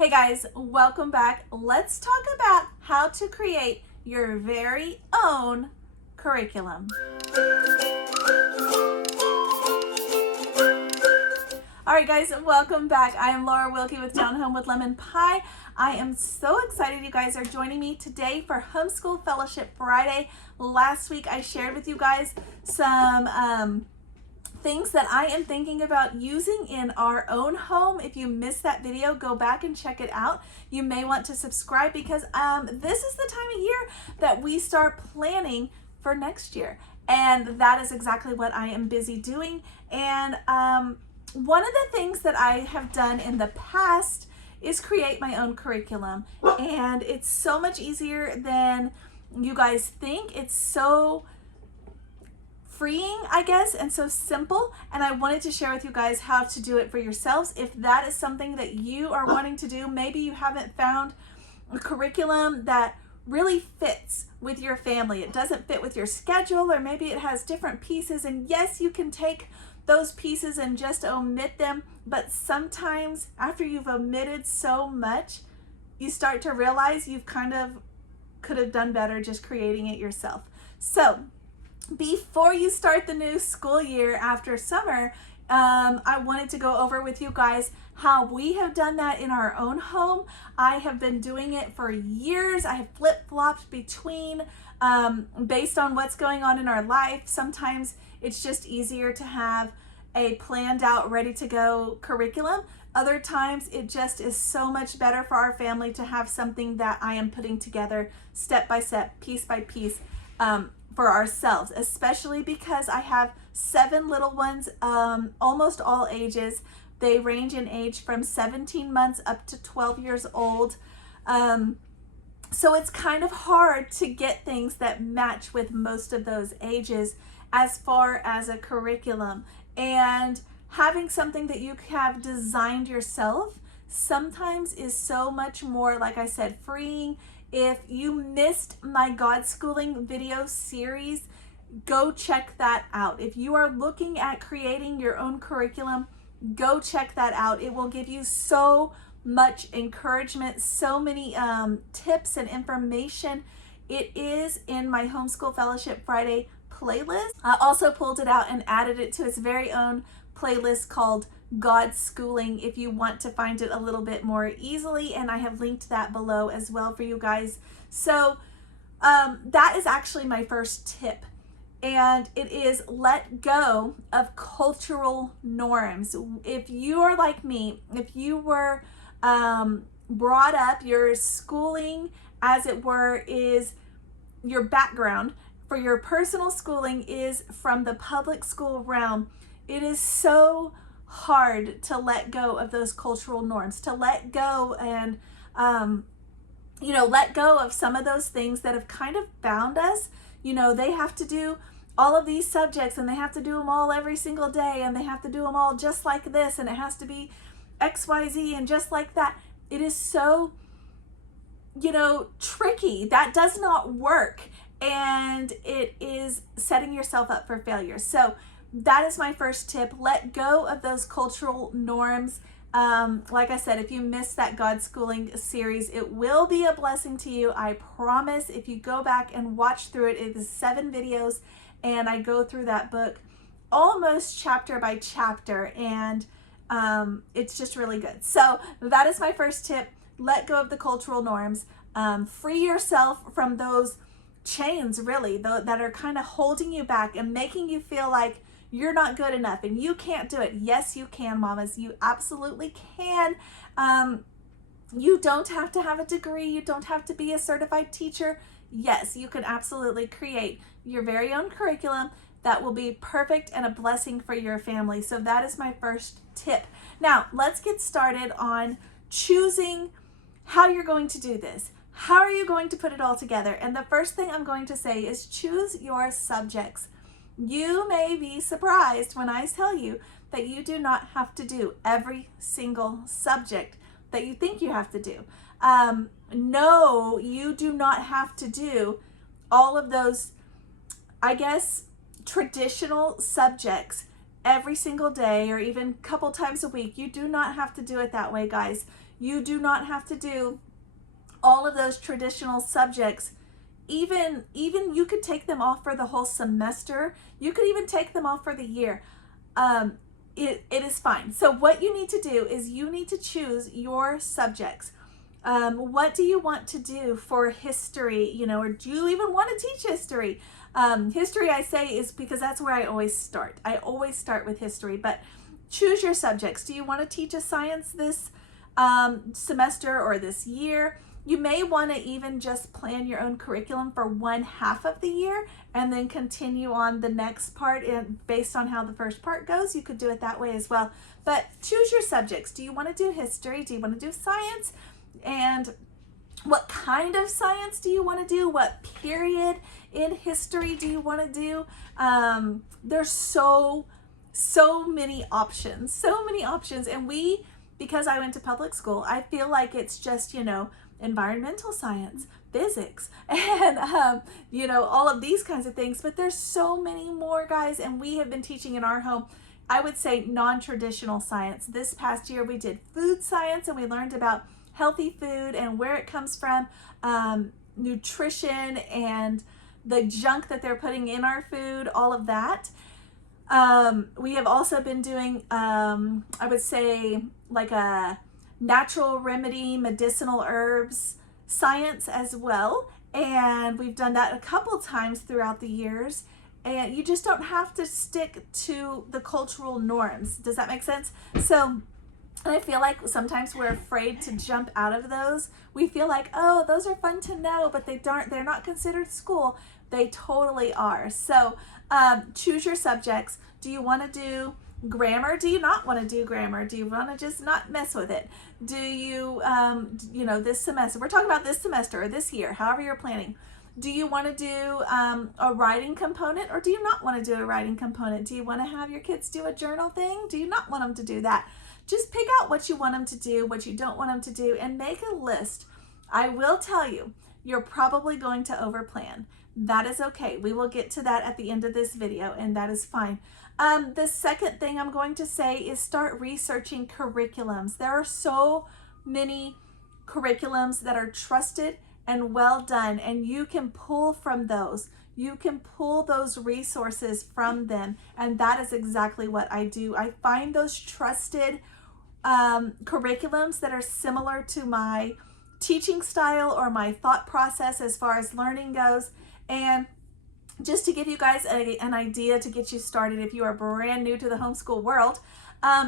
Hey guys, welcome back. Let's talk about how to create your very own curriculum. All right guys, welcome back. I am Laura Wilkie with Down Home with Lemon Pie. I am so excited you guys are joining me today for Homeschool Fellowship Friday. Last week I shared with you guys some things that I am thinking about using in our own home. If you missed that video, go back and check it out. You may want to subscribe because this is the time of year that we start planning for next year. And that is exactly what I am busy doing. And one of the things that I have done in the past is create my own curriculum. And it's so much easier than you guys think. It's so freeing, I guess, and so simple, and I wanted to share with you guys how to do it for yourselves. If that is something that you are wanting to do, maybe you haven't found a curriculum that really fits with your family. It doesn't fit with your schedule, or maybe it has different pieces, and yes, you can take those pieces and just omit them, but sometimes after you've omitted so much, you start to realize you've kind of could have done better just creating it yourself. So before you start the new school year after summer, I wanted to go over with you guys how we have done that in our own home. I have been doing it for years. I have flip-flopped between based on what's going on in our life. Sometimes it's just easier to have a planned out, ready to go curriculum. Other times it just is so much better for our family to have something that I am putting together step by step, piece by piece, for ourselves, especially because I have 7 little ones, almost all ages. They range in age from 17 months up to 12 years old. So it's kind of hard to get things that match with most of those ages as far as a curriculum. And having something that you have designed yourself sometimes is so much more, like I said, freeing. If you missed my God Schooling video series, go check that out. If you are looking at creating your own curriculum, go check that out. It will give you so much encouragement, so many tips and information. It is in my Homeschool Fellowship Friday playlist. I also pulled it out and added it to its very own playlist called God Schooling if you want to find it a little bit more easily, and I have linked that below as well for you guys. So that is actually my first tip, and it is let go of cultural norms. If you are like me, if you were brought up, your schooling, as it were, is your background for your personal schooling is from the public school realm, it is so hard to let go of those cultural norms, to let go and let go of some of those things that have kind of bound us. They have to do all of these subjects, and they have to do them all every single day, and they have to do them all just like this, and it has to be XYZ and just like that. It is so tricky. That does not work, and it is setting yourself up for failure. So that is my first tip. Let go of those cultural norms. Like I said, if you missed that God Schooling series, it will be a blessing to you. I promise. If you go back and watch through it, it is 7 videos, and I go through that book almost chapter by chapter, and it's just really good. So that is my first tip. Let go of the cultural norms. Free yourself from those chains, really, that are kind of holding you back and making you feel like you're not good enough and you can't do it. Yes, you can, mamas. You absolutely can. You don't have to have a degree. You don't have to be a certified teacher. Yes, you can absolutely create your very own curriculum that will be perfect and a blessing for your family. So that is my first tip. Now, let's get started on choosing how you're going to do this. How are you going to put it all together? And the first thing I'm going to say is choose your subjects. You may be surprised when I tell you that you do not have to do every single subject that you think you have to do. No, you do not have to do all of those, I guess, traditional subjects every single day or even a couple times a week. You do not have to do it that way, guys. You do not have to do all of those traditional subjects. Even you could take them off for the whole semester. You could even take them off for the year. It is fine. So what you need to do is you need to choose your subjects. What do you want to do for history, or do you even want to teach history? History, I say, is because that's where I always start. I always start with history, but choose your subjects. Do you want to teach a science this semester or this year? You may want to even just plan your own curriculum for one half of the year and then continue on the next part, and based on how the first part goes, you could do it that way as well. But choose your subjects. Do you want to do history? Do you want to do science? And what kind of science do you want to do? What period in history do you want to do? There's so many options, and because I went to public school, I feel like it's just, environmental science, physics, and all of these kinds of things, but there's so many more, guys, and we have been teaching in our home, I would say, non-traditional science. This past year we did food science, and we learned about healthy food and where it comes from, nutrition and the junk that they're putting in our food, all of that. We have also been doing, I would say, like a natural remedy, medicinal herbs science as well. And we've done that a couple times throughout the years. And you just don't have to stick to the cultural norms. Does that make sense? So I feel like sometimes we're afraid to jump out of those. We feel like, oh, those are fun to know, but they're not considered school. They totally are. So choose your subjects. Do you want to do grammar? Do you not want to do grammar? Do you want to just not mess with it? Do you, this semester, we're talking about this semester or this year, however you're planning. Do you want to do a writing component, or do you not want to do a writing component? Do you want to have your kids do a journal thing? Do you not want them to do that? Just pick out what you want them to do, what you don't want them to do, and make a list. I will tell you, you're probably going to overplan. That is okay. We will get to that at the end of this video, and that is fine. The second thing I'm going to say is start researching curriculums. There are so many curriculums that are trusted and well done, and you can pull from those. You can pull those resources from them, and that is exactly what I do. I find those trusted curriculums that are similar to my teaching style or my thought process as far as learning goes. And just to give you guys an idea to get you started, if you are brand new to the homeschool world,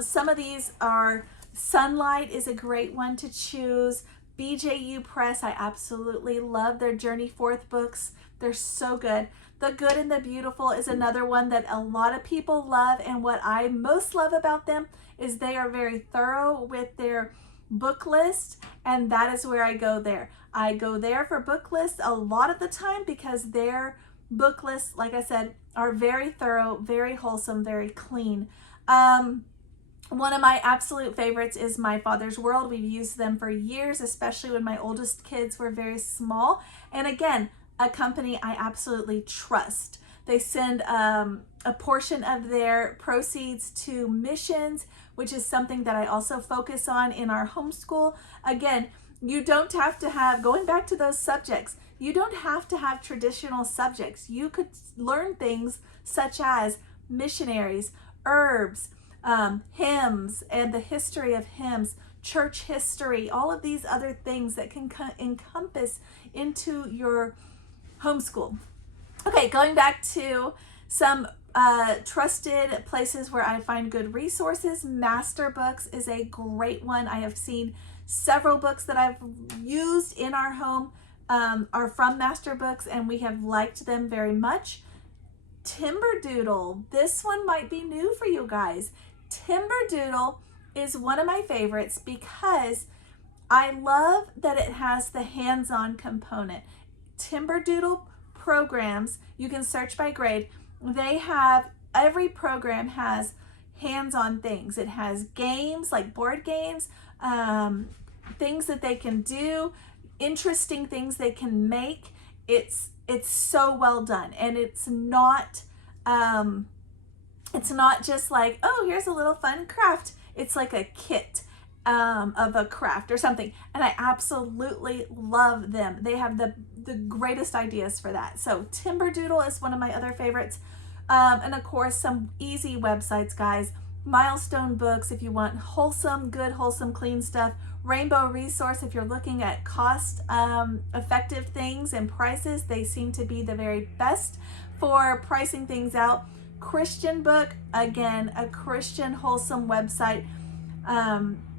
some of these are, Sunlight is a great one to choose. BJU Press, I absolutely love their Journey Forth books. They're so good. The Good and the Beautiful is another one that a lot of people love, and what I most love about them is they are very thorough with their book list, and that is where I go there. I go there for book lists a lot of the time because their book lists, like I said, are very thorough, very wholesome, very clean. One of my absolute favorites is My Father's World. We've used them for years, especially when my oldest kids were very small. And again, a company I absolutely trust. They send a portion of their proceeds to missions, which is something that I also focus on in our homeschool. Again, you don't have to have, going back to those subjects, you don't have to have traditional subjects. You could learn things such as missionaries, herbs, hymns and the history of hymns, church history, all of these other things that can encompass into your homeschool. Okay, going back to some trusted places where I find good resources. MasterBooks is a great one. I have seen several books that I've used in our home are from MasterBooks, and we have liked them very much. Timberdoodle, this one might be new for you guys. Timberdoodle is one of my favorites because I love that it has the hands-on component. Timberdoodle programs, you can search by grade. They have, every program has hands-on things. It has games like board games, things that they can do, interesting things they can make. It's so well done, and it's not just like, oh, here's a little fun craft. It's like a kit, of a craft or something. And I absolutely love them. They have the greatest ideas for that. So Timberdoodle is one of my other favorites. And of course, some easy websites, guys. Milestone Books, if you want wholesome, good, wholesome, clean stuff. Rainbow Resource, if you're looking at cost effective things and prices, they seem to be the very best for pricing things out. Christian Book, again, a Christian wholesome website.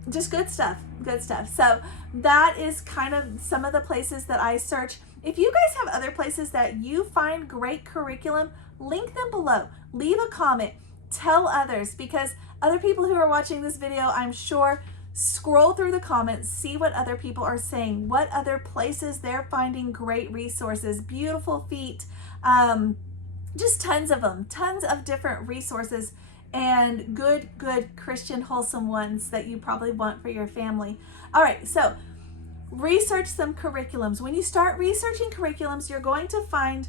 Just good stuff, good stuff. So that is kind of some of the places that I search. If you guys have other places that you find great curriculum, link them below. Leave a comment. Tell others, because other people who are watching this video, I'm sure, scroll through the comments, see what other people are saying, what other places they're finding great resources, beautiful feet, just tons of them, tons of different resources, and good Christian wholesome ones that you probably want for your family. All right, so research some curriculums. When you start researching curriculums, you're going to find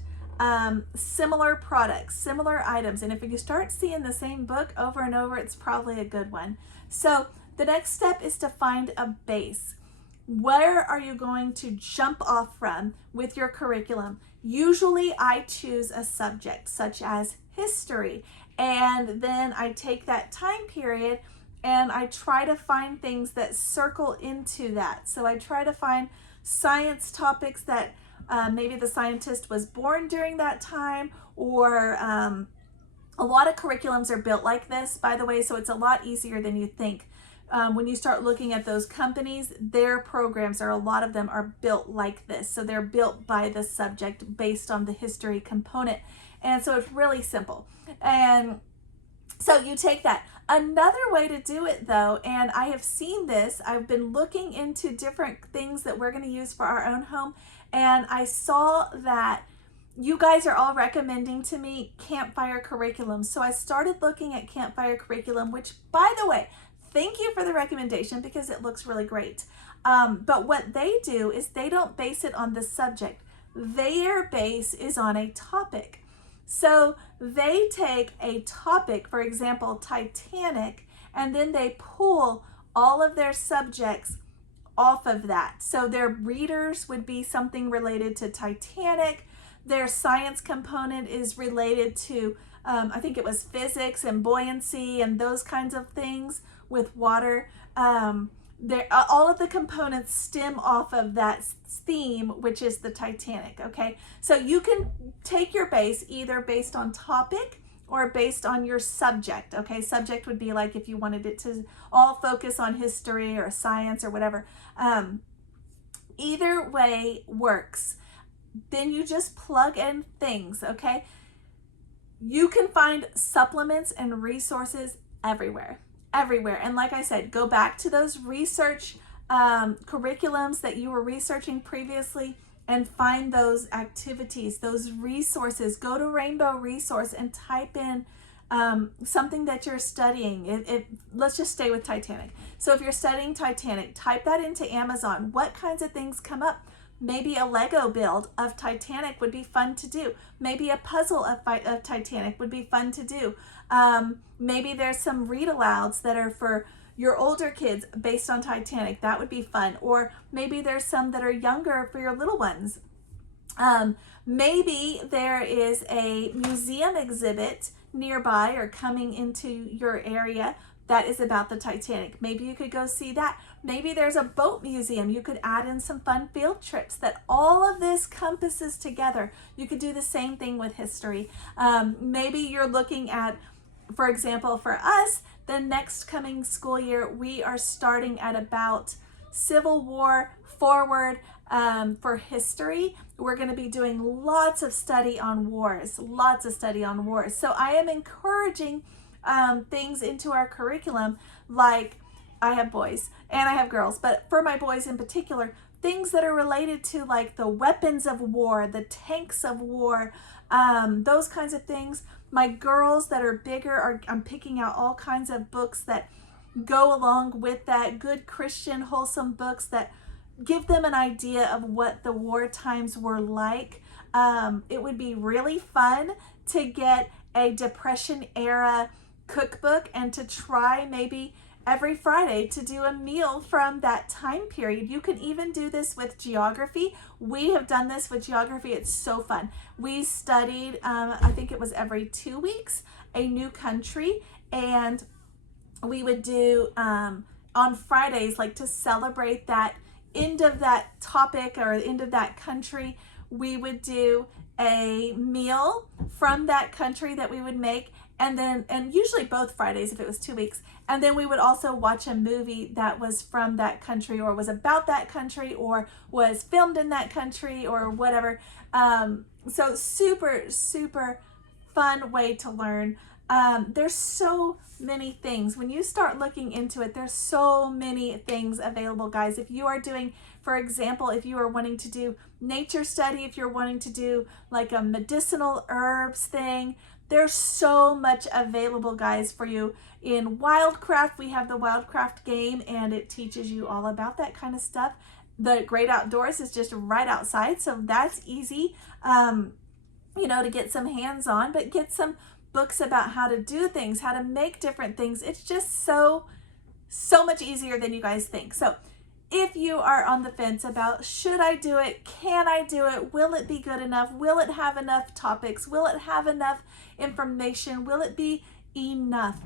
similar products, similar items. And if you start seeing the same book over and over, it's probably a good one. So the next step is to find a base. Where are you going to jump off from with your curriculum? Usually I choose a subject such as history, and then I take that time period and I try to find things that circle into that. So I try to find science topics that maybe the scientist was born during that time, or a lot of curriculums are built like this, by the way, so it's a lot easier than you think. When you start looking at those companies, their programs, or a lot of them, are built like this. So they're built by the subject based on the history component. And so it's really simple. And so you take that. Another way to do it, though, and I have seen this, I've been looking into different things that we're going to use for our own home, and I saw that you guys are all recommending to me campfire curriculum. So I started looking at campfire curriculum, which, by the way, thank you for the recommendation because it looks really great. But what they do is they don't base it on the subject. Their base is on a topic. So they take a topic, for example, Titanic, and then they pull all of their subjects off of that. So their readers would be something related to Titanic. Their science component is related to, I think it was physics and buoyancy and those kinds of things with water. All of the components stem off of that theme, which is the Titanic, okay? So you can take your base either based on topic or based on your subject, okay? Subject would be like if you wanted it to all focus on history or science or whatever. Either way works. Then you just plug in things, okay? You can find supplements and resources everywhere. And like I said, go back to those research curriculums that you were researching previously and find those activities, those resources. Go to Rainbow Resource and type in something that you're studying. Let's just stay with Titanic. So if you're studying Titanic, type that into Amazon. What kinds of things come up? Maybe a Lego build of Titanic would be fun to do. Maybe a puzzle of Titanic would be fun to do. Maybe there's some read alouds that are for your older kids based on Titanic. That would be fun. Or maybe there's some that are younger for your little ones. Maybe there is a museum exhibit nearby or coming into your area that is about the Titanic. Maybe you could go see that. Maybe there's a boat museum. You could add in some fun field trips. That all of this compasses together. You could do the same thing with history. Maybe you're looking at, for example, for us, the next coming school year, we are starting at about Civil War forward for history. We're going to be doing lots of study on wars, So I am encouraging things into our curriculum, like I have boys and I have girls, but for my boys in particular, things that are related to like the weapons of war, the tanks of war, those kinds of things. My girls that are bigger, I'm picking out all kinds of books that go along with that, good Christian wholesome books that give them an idea of what the war times were like. It would be really fun to get a Depression era cookbook and to try maybe every Friday to do a meal from that time period. You can even do this with geography. We have done this with geography. It's so fun. We studied, I think it was every 2 weeks, a new country, and we would do on Fridays, like to celebrate that end of that topic or end of that country, we would do a meal from that country that we would make, and usually both Fridays if it was 2 weeks, and then we would also watch a movie that was from that country or was about that country or was filmed in that country or whatever. So super, super fun way to learn. There's so many things. When you start looking into it, there's so many things available, guys. If you are doing, for example, if you are wanting to do nature study, if you're wanting to do like a medicinal herbs thing, there's so much available, guys, for you. In Wildcraft, we have the Wildcraft game, and it teaches you all about that kind of stuff. The Great Outdoors is just right outside, so that's easy, you know, to get some hands on, but get some books about how to do things, how to make different things. It's just so much easier than you guys think. So if you are on the fence about, should I do it? Can I do it? Will it be good enough? Will it have enough topics? Will it have enough information? Will it be enough?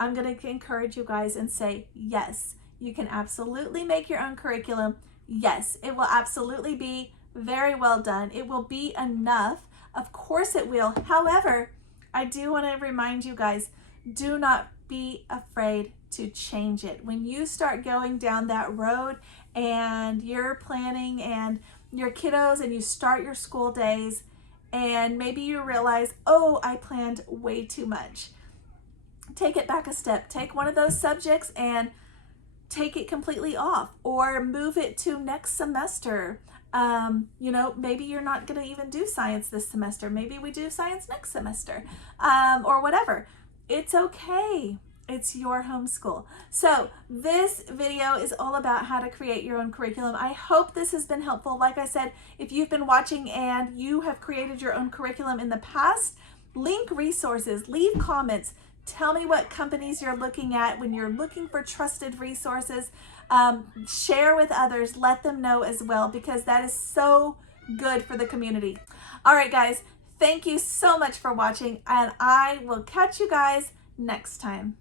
I'm going to encourage you guys and say, yes, you can absolutely make your own curriculum. Yes, it will absolutely be very well done. It will be enough. Of course it will. However, I do want to remind you guys, do not be afraid to change it. When you start going down that road and you're planning and your kiddos and you start your school days and maybe you realize, oh, I planned way too much. Take it back a step. Take one of those subjects and take it completely off or move it to next semester. You know, maybe you're not going to even do science this semester. Maybe we do science next semester, or whatever. It's okay. It's your homeschool. So this video is all about how to create your own curriculum. I hope this has been helpful. Like I said, if you've been watching and you have created your own curriculum in the past, link resources, leave comments. Tell me what companies you're looking at when you're looking for trusted resources. Share with others, let them know as well, because that is so good for the community. All right, guys, thank you so much for watching, and I will catch you guys next time.